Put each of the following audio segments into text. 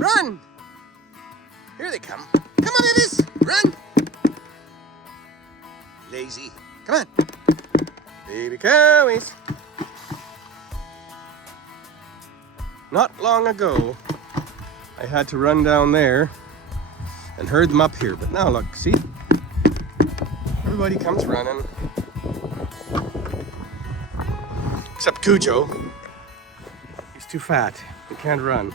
Run! Here they come. Come on, babies! Run! Lazy. Come on. Baby cowies. Not long ago, I had to run down there and herd them up here. But now look, see? Everybody comes running. Except Cujo. He's too fat. He can't run.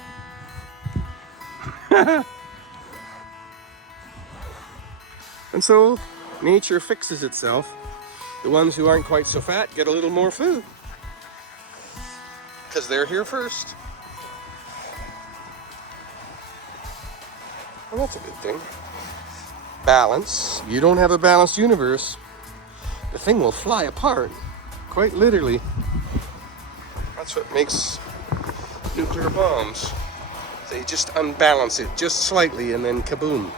And so nature fixes itself. The ones who aren't quite so fat get a little more food because they're here first. Well, that's a good thing. Balance. You don't have a balanced universe, the thing will fly apart, quite literally. That's what makes nuclear bombs. They just unbalance it just slightly and then kaboom.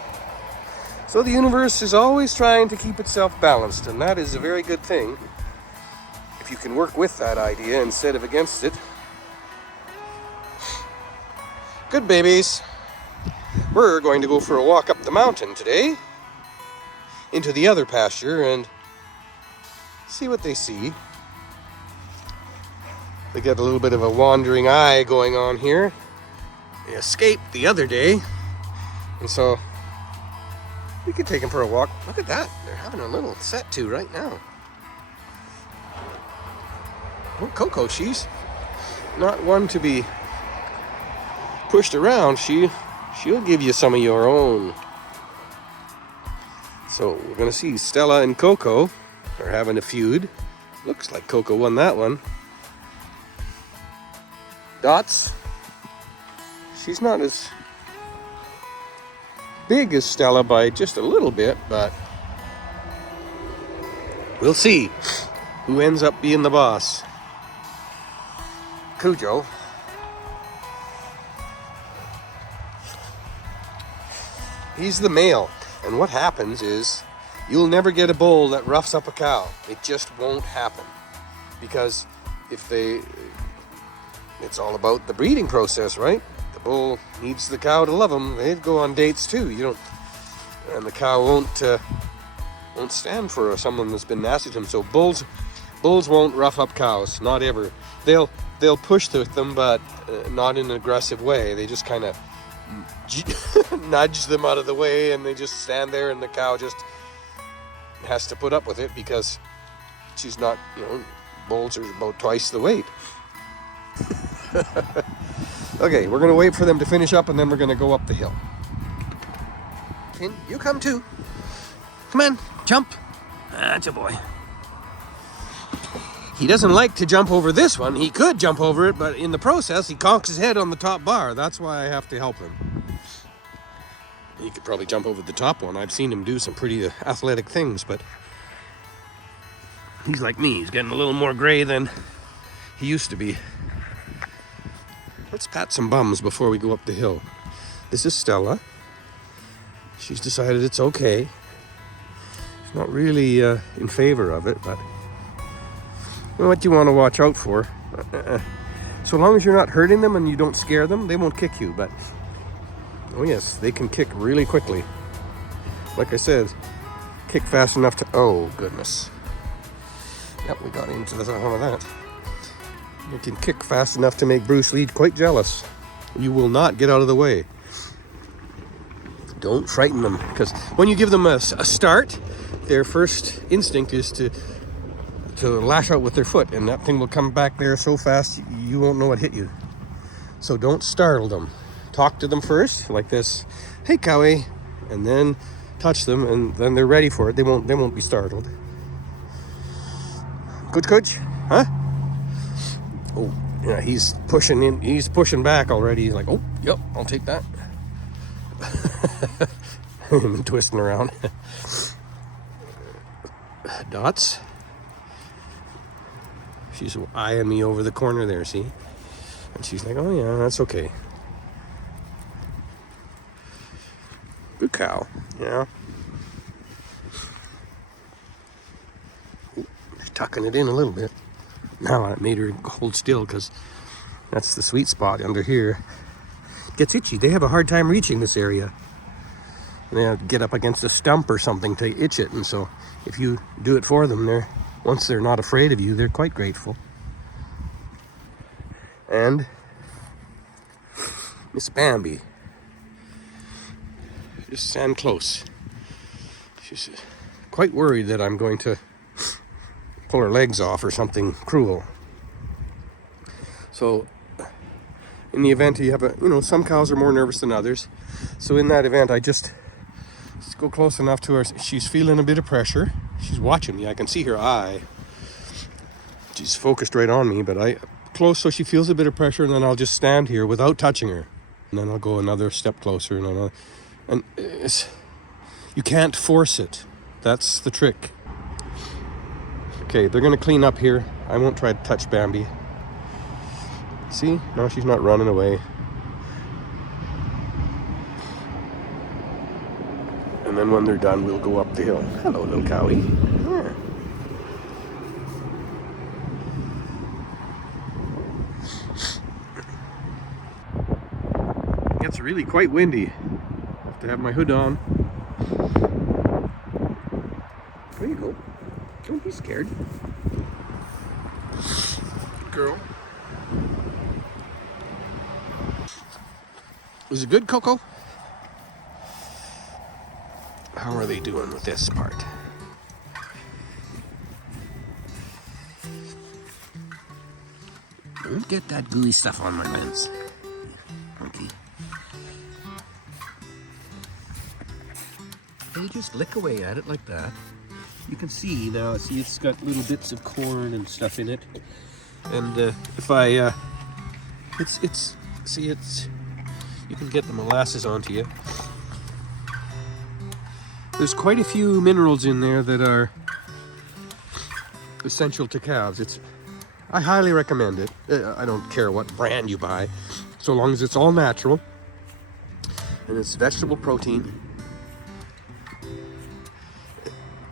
So the universe is always trying to keep itself balanced, and that is a very good thing if you can work with that idea instead of against it. Good babies. We're going to go for a walk up the mountain today into the other pasture and see what they see. They got a little bit of a wandering eye going on here. They escaped the other day, and so we could take them for a walk. Look at that. They're having a little set to right now. Oh, Coco, she's not one to be pushed around. She'll give you some of your own. So we're going to see Stella and Coco are having a feud. Looks like Coco won that one. Dots. She's not as big as Stella by just a little bit, but we'll see who ends up being the boss. Cujo. He's the male, and what happens is you'll never get a bull that roughs up a cow. It just won't happen, because it's all about the breeding process, right? The bull needs the cow to love him. They'd go on dates too. And the cow won't stand for someone that's been nasty to him. So bulls won't rough up cows, not ever. They'll push with them, but not in an aggressive way. They just kind of nudge them out of the way, and they just stand there, and the cow just has to put up with it because she's not, bulls are about twice the weight. Okay, we're going to wait for them to finish up, and then we're going to go up the hill. Finn, you come too. Come on, jump. That's a boy. He doesn't like to jump over this one. He could jump over it, but in the process, he conks his head on the top bar. That's why I have to help him. He could probably jump over the top one. I've seen him do some pretty athletic things, but he's like me. He's getting a little more gray than he used to be. Let's pat some bums before we go up the hill. This is Stella. She's decided it's okay. She's not really in favor of it, but you know what you want to watch out for. So long as you're not hurting them and you don't scare them, they won't kick you. But oh yes, they can kick really quickly. Like I said, kick fast enough to, oh goodness. Yep, we got into some of that. You can kick fast enough to make Bruce Lee quite jealous. You will not get out of the way. Don't frighten them, because when you give them a start, their first instinct is to lash out with their foot, and that thing will come back there so fast you won't know what hit you. So don't startle them. Talk to them first, like this, "Hey, cowie," and then touch them, and then they're ready for it. They won't be startled. Good coach, huh? Oh, yeah, he's pushing in. He's pushing back already. He's like, "Oh, yep, I'll take that." I'm twisting around. Dots. She's eyeing me over the corner there, see? And she's like, "Oh yeah, that's okay." Good cow, yeah. She's tucking it in a little bit. Now I made her hold still because that's the sweet spot under here. gets itchy. They have a hard time reaching this area. And they have to get up against a stump or something to itch it. And so if you do it for them, once they're not afraid of you, they're quite grateful. And Miss Bambi, just stand close. She's quite worried that I'm going to pull her legs off or something cruel. So in the event you have some cows are more nervous than others. So in that event, I just go close enough to her. She's feeling a bit of pressure. She's watching me. I can see her eye. She's focused right on me, but I close so she feels a bit of pressure, and then I'll just stand here without touching her. And then I'll go another step closer, and you can't force it. That's the trick. Okay, they're gonna clean up here. I won't try to touch Bambi. See? No, she's not running away. And then when they're done, we'll go up the hill. Hello, little cowie. Yeah. It gets really quite windy. I have to have my hood on. There you go. Don't be scared. Girl. Was it good, Coco? How are they doing with this part? Don't get that gooey stuff on my lens. Okay. They just lick away at it like that. You can see now, it's got little bits of corn and stuff in it. And if I, you can get the molasses onto you. There's quite a few minerals in there that are essential to calves. I highly recommend it. I don't care what brand you buy, so long as it's all natural and it's vegetable protein.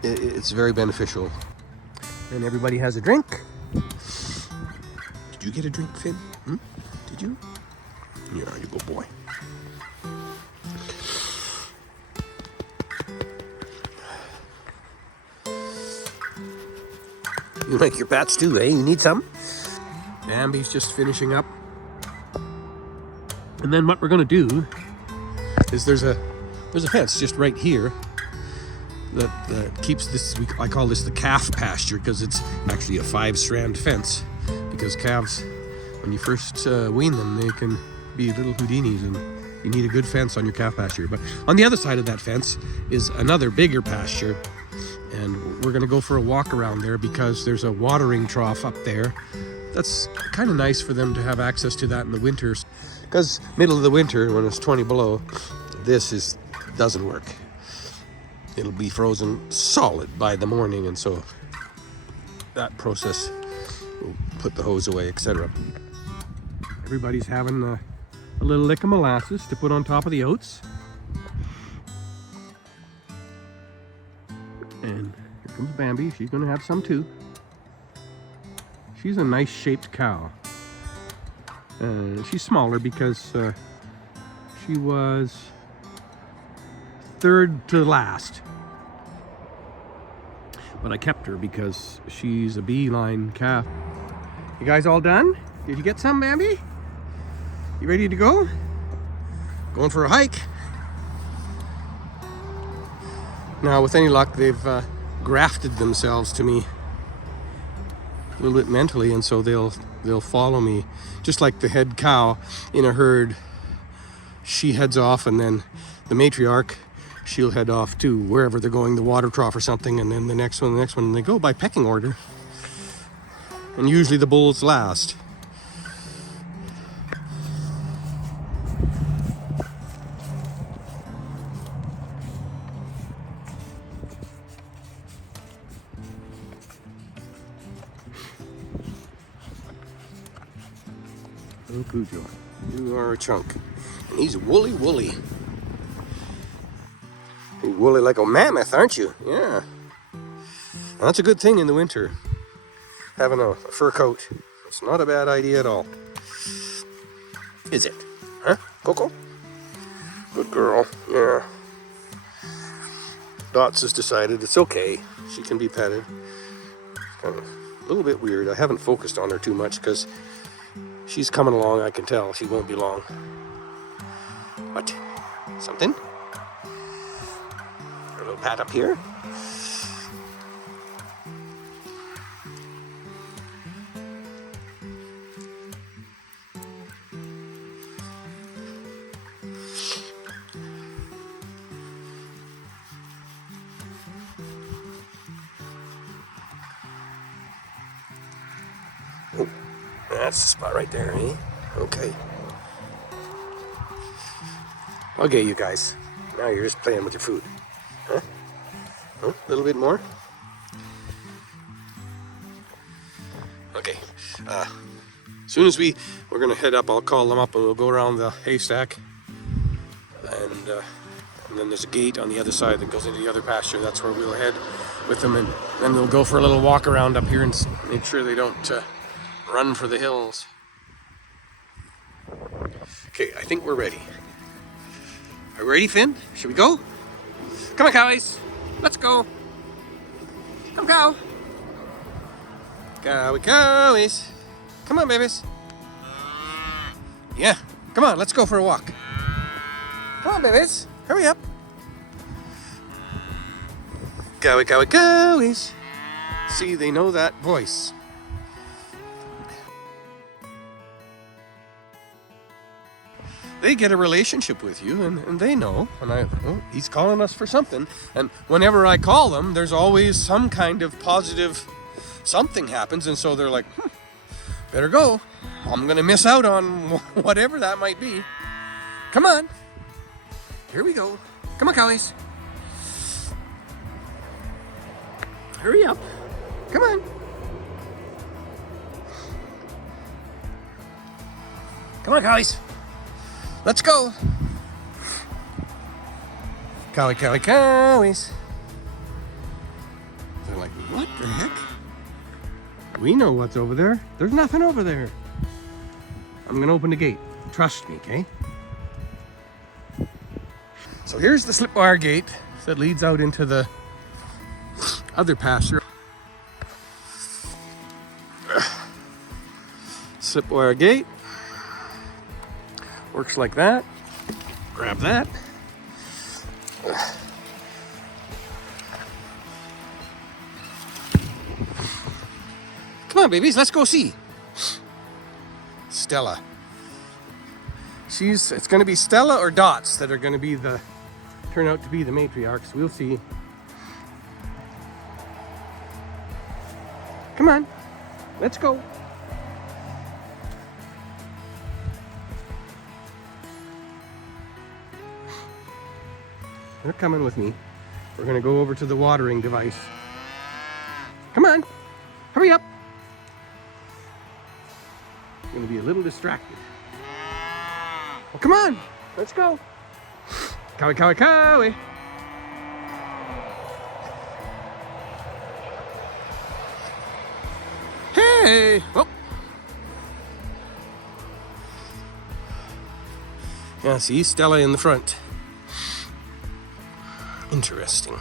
It's very beneficial. And everybody has a drink. Did you get a drink, Finn? Did you? Yeah, you go, boy. You like your pats too, eh? You need some? Bambi's just finishing up. And then what we're gonna do is there's a fence just right here that keeps this, I call this the calf pasture, because it's actually a 5-strand fence, because calves, when you first wean them, they can be little Houdinis, and you need a good fence on your calf pasture. But on the other side of that fence is another bigger pasture, and we're gonna go for a walk around there because there's a watering trough up there. That's kind of nice for them to have access to that in the winters, because middle of the winter when it's 20 below, this doesn't work. It'll be frozen solid by the morning, and so that process will put the hose away, etc. Everybody's having a little lick of molasses to put on top of the oats. And here comes Bambi. She's going to have some too. She's a nice shaped cow. She's smaller because she was third to last. But I kept her because she's a beeline calf. You guys all done? Did you get some, Bambi? You ready to go? Going for a hike? Now, with any luck, they've grafted themselves to me a little bit mentally, and so they'll follow me. Just like the head cow in a herd, she heads off, and then the matriarch, she'll head off to wherever they're going, the water trough or something, and then the next one, and they go by pecking order. And usually the bulls last. Oh, Cujo, you are a chunk. And he's woolly. You're woolly like a mammoth, aren't you? Yeah. And that's a good thing in the winter. Having a fur coat. It's not a bad idea at all. Is it? Huh? Coco? Good girl. Yeah. Dots has decided it's okay. She can be petted. Kind of a little bit weird. I haven't focused on her too much because she's coming along. I can tell she won't be long. What? Something? A little pat up here. Oh, that's the spot right there, eh? Okay. Okay, you guys. Now you're just playing with your food. Huh? Oh, a little bit more? Okay. As soon as we're going to head up, I'll call them up and we'll go around the haystack. And then there's a gate on the other side that goes into the other pasture. That's where we'll head with them. And then we'll go for a little walk around up here and make sure they don't run for the hills. Okay, I think we're ready. Are we ready, Finn? Should we go? Come on, cowies. Let's go. Come, cow. Cowies. Come on, babies. Yeah, come on, let's go for a walk. Come on, babies. Hurry up. Cowies. See, they know that voice. They get a relationship with you, and they know. And he's calling us for something. And whenever I call them, there's always some kind of positive something happens. And so they're like, better go. I'm going to miss out on whatever that might be. Come on. Here we go. Come on, cowies. Hurry up. Come on. Come on, cowies. Let's go. Cowies. They're like, what the heck? We know what's over there. There's nothing over there. I'm gonna open the gate. Trust me, okay? So here's the slip wire gate that leads out into the other pasture. Slip wire gate. Works like that. Grab that. Come on, babies, let's go see. Stella. It's going to be Stella or Dots that are going to turn out to be the matriarchs. We'll see. Come on, let's go. They're coming with me. We're going to go over to the watering device. Come on, hurry up. I'm going to be a little distracted. Well, come on, let's go. Cowie. Hey! Oh. Yeah, see Stella in the front. Interesting.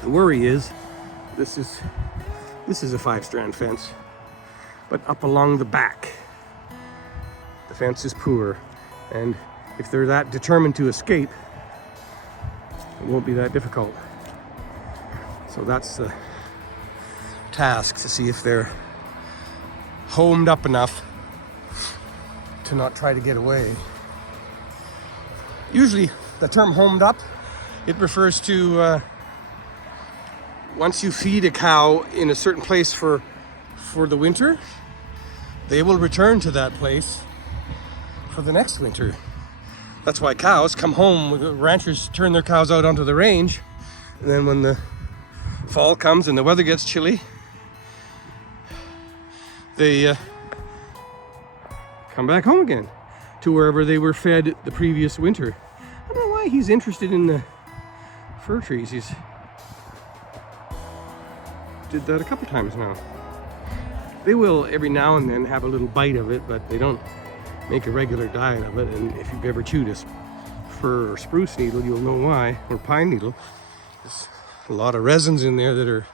The worry is, this is a 5-strand fence, but up along the back, the fence is poor, and if they're that determined to escape, it won't be that difficult. So that's the task, to see if they're homed up enough to not try to get away. Usually the term homed up, it refers to once you feed a cow in a certain place for the winter, they will return to that place for the next winter. That's why cows come home. Ranchers turn their cows out onto the range, and then when the fall comes and the weather gets chilly, they come back home again to wherever they were fed the previous winter. I don't know why he's interested in the fir trees. He's did that a couple times now. They will every now and then have a little bite of it, but they don't make a regular diet of it. And if you've ever chewed a fir or spruce needle, you'll know why, or pine needle. There's a lot of resins in there that are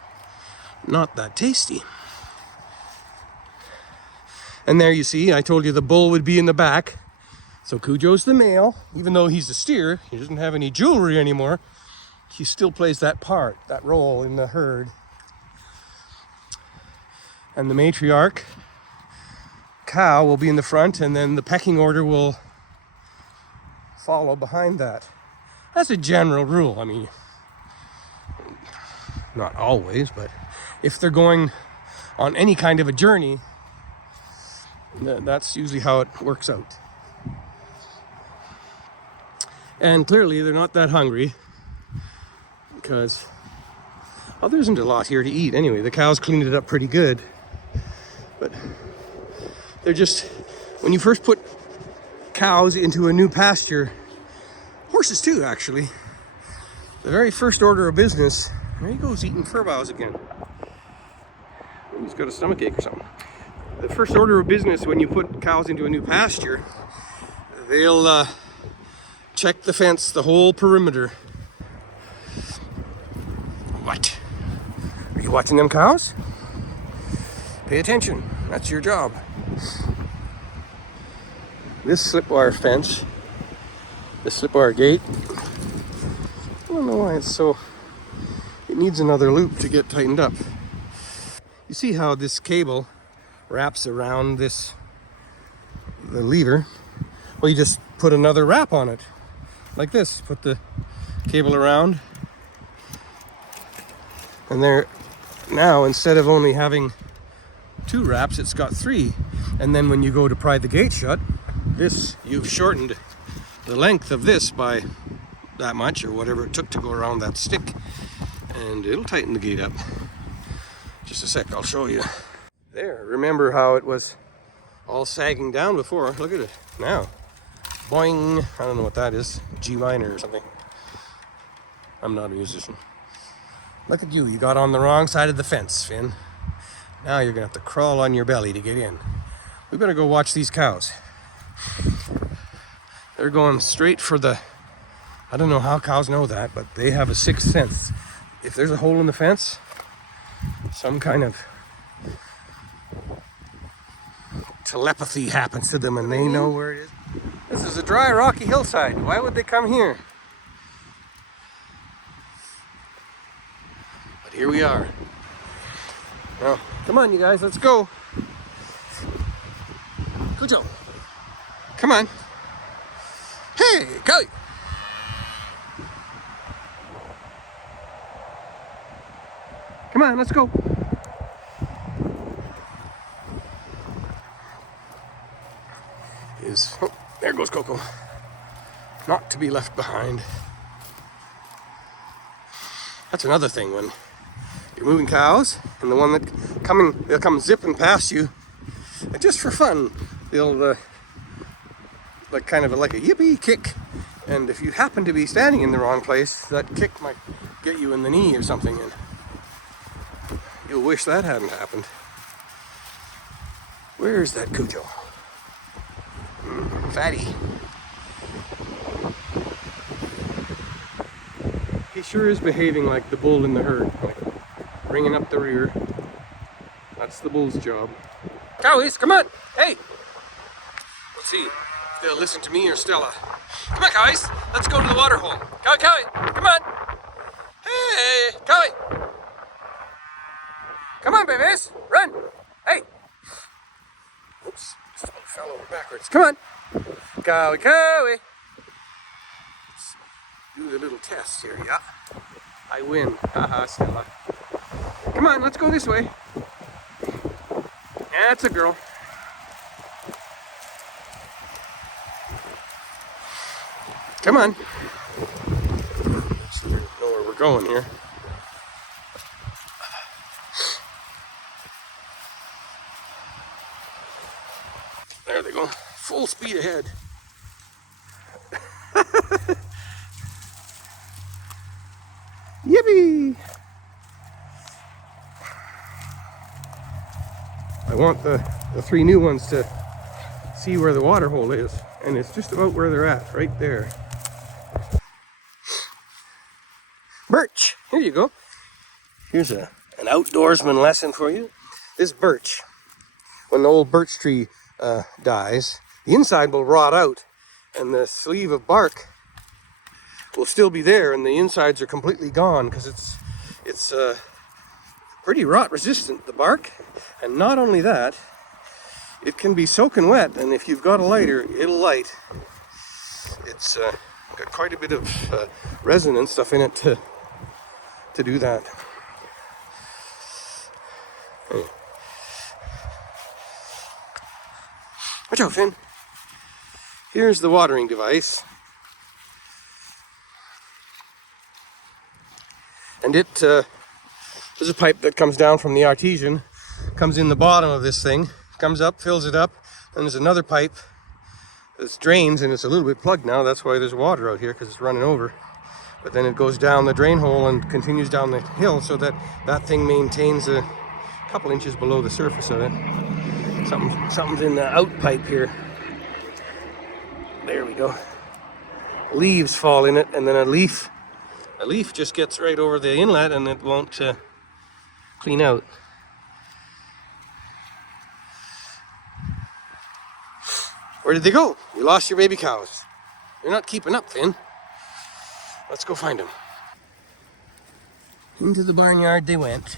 not that tasty. And there you see, I told you the bull would be in the back. So Cujo's the male, even though he's a steer, he doesn't have any jewelry anymore. He still plays that part, that role in the herd. And the matriarch cow will be in the front, and then the pecking order will follow behind that. That's a general rule. I mean, not always, but if they're going on any kind of a journey, that's usually how it works out. And clearly they're not that hungry because, well, there isn't a lot here to eat anyway. The cows cleaned it up pretty good. But they're just, when you first put cows into a new pasture, horses too actually, the very first order of business, there he goes eating fir boughs again. He's got a stomach ache or something. The first order of business when you put cows into a new pasture, they'll check the fence, the whole perimeter. What? Are you watching them cows? Pay attention, that's your job. This slip wire fence, the slip wire gate, I don't know why it's so, it needs another loop to get tightened up. You see how this cable wraps around the lever? Well, you just put another wrap on it, like this. Put the cable around, and there, now instead of only having 2 wraps, it's got 3. And then when you go to pry the gate shut, you've shortened the length of this by that much, or whatever it took to go around that stick, and it'll tighten the gate up. Just a sec, I'll show you. There, remember how it was all sagging down before? Look at it now. Boing. I don't know what that is. G minor or something. I'm not a musician. Look at you, you got on the wrong side of the fence, Finn. Now you're gonna have to crawl on your belly to get in. We better go watch these cows. They're going straight for the, I don't know how cows know that, but they have a 6th sense. If there's a hole in the fence, some kind of telepathy happens to them and they know where it is. This is a dry, rocky hillside. Why would they come here? But here we are. Well, come on, you guys, let's go. Cujo, come on. Hey, go. Come on, let's go. Oh, there goes Coco. Not to be left behind. That's another thing, when you're moving cows and the one that they'll come zipping past you, and just for fun, they'll like kind of like a yippee kick, and if you happen to be standing in the wrong place, that kick might get you in the knee or something, and you'll wish that hadn't happened. Where's that Cujo? Fatty. He sure is behaving like the bull in the herd, like bringing up the rear. That's the bull's job. Cowies, come on! Hey! Let's see if they'll listen to me or Stella. Come on, cowies! Let's go to the water hole. Cowie! Come on! Hey! Cowie! Come on, babies! Run! Hey! Oops, fell over backwards. Come on! Cowie! Let's do the little test here, yeah. I win. Haha, Stella. Come on, let's go this way. That's a girl. Come on. Let's know where we're going here. There they go. Full speed ahead. Yippee! I want the three new ones to see where the water hole is, and it's just about where they're at, right there. Birch, here you go. Here's an outdoorsman lesson for you. This birch, when the old birch tree dies, the inside will rot out, and the sleeve of bark will still be there, and the insides are completely gone because it's pretty rot resistant, the bark. And not only that, it can be soaking wet, and if you've got a lighter, it'll light. It's got quite a bit of resin and stuff in it to do that. Hey. Watch out, Finn. Here's the watering device. And there's a pipe that comes down from the artesian, comes in the bottom of this thing, comes up, fills it up, and there's another pipe that drains, and it's a little bit plugged now. That's why there's water out here, because it's running over. But then it goes down the drain hole and continues down the hill, so that thing maintains a couple inches below the surface of it. Something's in the out pipe here. There we go. Leaves fall in it, and then a leaf just gets right over the inlet, and it won't clean out. Where did they go? You lost your baby cows. You're not keeping up, Finn. Let's go find them. Into the barnyard they went.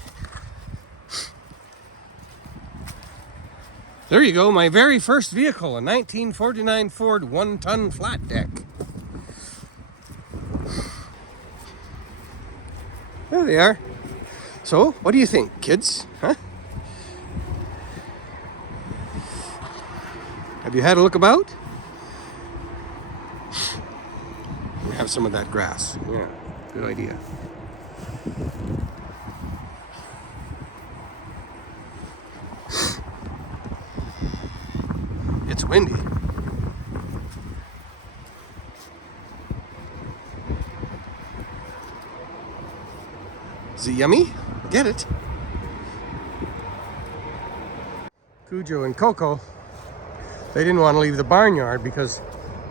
There you go, my very first vehicle, a 1949 Ford 1-ton flat deck. There they are. So, what do you think, kids? Huh? Have you had a look about? Have some of that grass. Yeah, good idea. It's windy. Is it yummy? Get it. Cujo and Coco, they didn't want to leave the barnyard because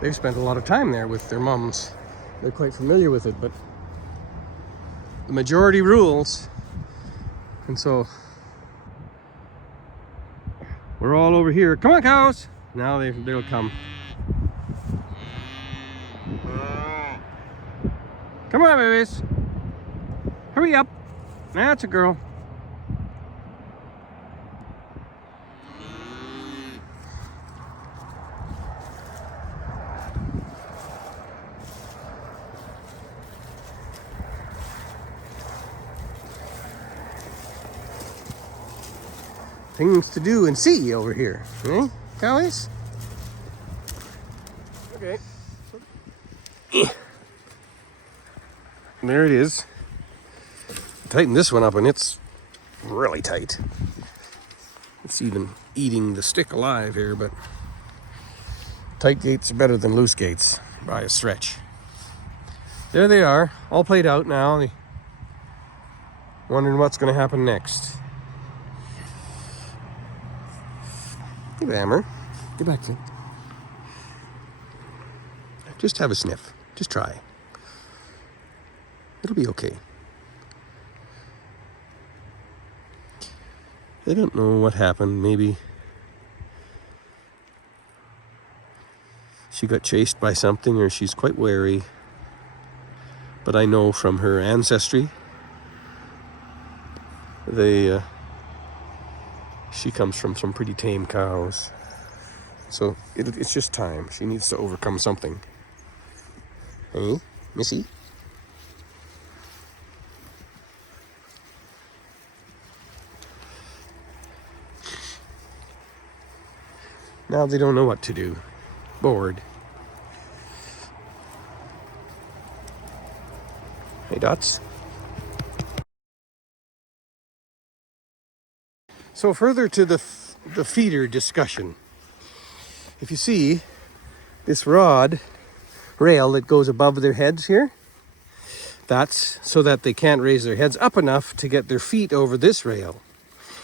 they've spent a lot of time there with their mums. They're quite familiar with it, but the majority rules. And so we're all over here. Come on, cows! Now they'll come. Come on, babies. Hurry up. That's a girl. Things to do and see over here, eh, cowies? Okay. There it is. Tighten this one up, and it's really tight. It's even eating the stick alive here, but tight gates are better than loose gates by a stretch. There they are, all played out now. Wondering what's going to happen next. Hey, Hammer, get back there. Just have a sniff. Just try. It'll be okay. I don't know what happened. Maybe she got chased by something, or she's quite wary. But I know from her ancestry, she comes from some pretty tame cows. So it's just time. She needs to overcome something. Hey, Missy? Now they don't know what to do. Bored. Hey, Dots. So further to the feeder discussion. If you see this rod rail that goes above their heads here, That's so that they can't raise their heads up enough to get their feet over this rail.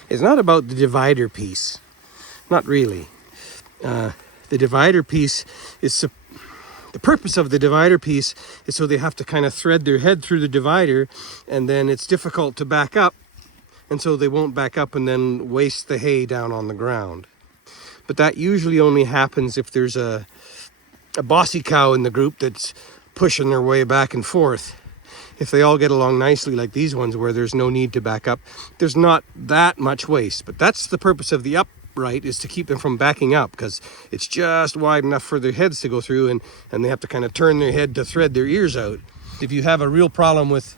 It's not about the divider piece. Not really. The divider piece is... The purpose of the divider piece is so they have to kind of thread their head through the divider, and then it's difficult to back up, and so they won't back up and then waste the hay down on the ground. But that usually only happens if there's a bossy cow in the group that's pushing their way back and forth. If they all get along nicely like these ones where there's no need to back up, there's not that much waste. But that's the purpose of the upright, is to keep them from backing up, because it's just wide enough for their heads to go through, and they have to kind of turn their head to thread their ears out. If you have a real problem with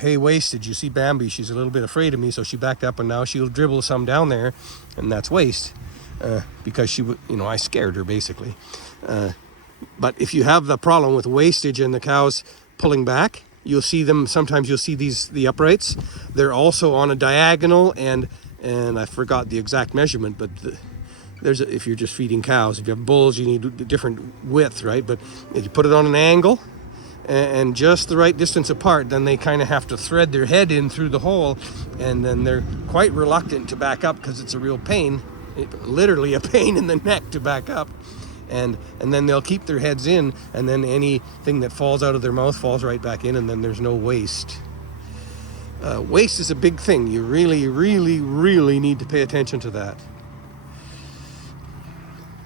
hay wastage, you see Bambi, she's a little bit afraid of me, so she backed up, and now she'll dribble some down there, and that's waste, because she, I scared her basically. But if you have the problem with wastage and the cows pulling back, you'll see them, sometimes you'll see the uprights. They're also on a diagonal, and I forgot the exact measurement, but if you're just feeding cows, if you have bulls, you need a different width, right? But if you put it on an angle and just the right distance apart, then they kind of have to thread their head in through the hole, and then they're quite reluctant to back up because it's a real pain, literally a pain in the neck to back up. And then they'll keep their heads in, and then anything that falls out of their mouth falls right back in, and then there's no waste. Waste is a big thing. You really, really, really need to pay attention to that,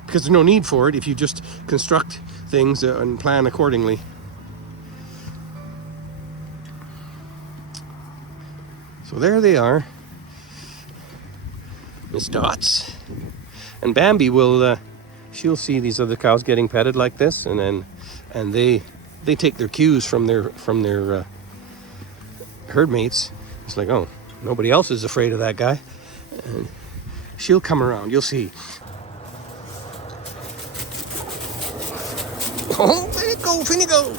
because there's no need for it if you just construct things and plan accordingly. So there they are, Miss Dots. And Bambi will... she'll see these other cows getting petted like this, and they take their cues from their herd mates. It's like, oh, nobody else is afraid of that guy. And she'll come around. You'll see. Oh, finna go.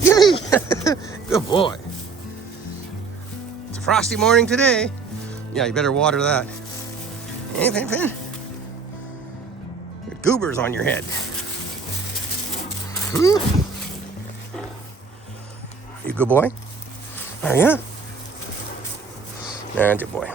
Gimme. Good boy. Frosty morning today. Yeah, you better water that. Hey, Fin Fin. Got goobers on your head. You good boy? Are ya? Nah, good boy.